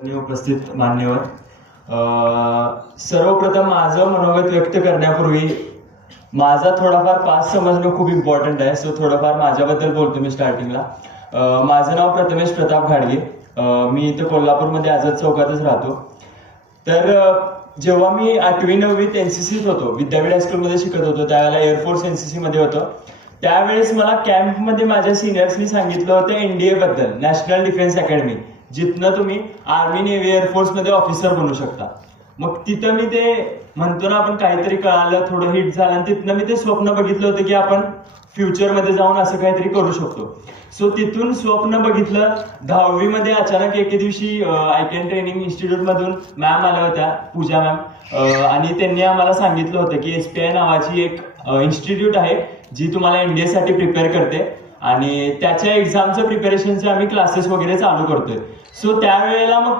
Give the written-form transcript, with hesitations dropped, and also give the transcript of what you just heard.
उपस्थित मान्यवर, सर्वप्रथम माझं मनोगत व्यक्त करण्यापूर्वी माझा थोडाफार पास समजणं खूप इम्पॉर्टंट आहे. सो थोडंफार माझ्याबद्दल बोलतो मी स्टार्टिंगला. माझं नाव प्रथमेश प्रताप घाडगे. मी इथं कोल्हापूरमध्ये आझाद चौकातच राहतो. तर जेव्हा मी 8वी-9वीत एनसीसीत होतो, विद्यापीठ हायस्कूलमध्ये शिकत होतो, त्यावेळेला एअरफोर्स एनसीसी मध्ये होतो. त्यावेळेस मला कॅम्पमध्ये माझ्या सिनियर्सनी सांगितलं होतं एनडीए बद्दल, नॅशनल डिफेन्स अकॅडमी, जिथनं तुम्ही आर्मी नेव्ही एअरफोर्स मध्ये ऑफिसर बनू शकता. मग तिथं मी ते म्हणतो ना, आपण काहीतरी कळालं, थोडं हिट झालं, आणि तिथनं मी ते स्वप्न बघितलं होतं की आपण फ्युचरमध्ये जाऊन असं काहीतरी करू शकतो. सो तिथून स्वप्न बघितलं. 10वी मध्ये अचानक एके दिवशी आयकॅन ट्रेनिंग इन्स्टिट्यूट मधून मॅम आल्या होत्या, पूजा मॅम, आणि त्यांनी आम्हाला सांगितलं होतं की SPI नावाची एक इन्स्टिट्यूट आहे जी तुम्हाला एनडीए साठी प्रिपेअर करते, आणि त्याच्या एक्झामचं प्रिपरेशनचे आम्ही क्लासेस वगैरे चालू करतोय. सो त्यावेळेला मग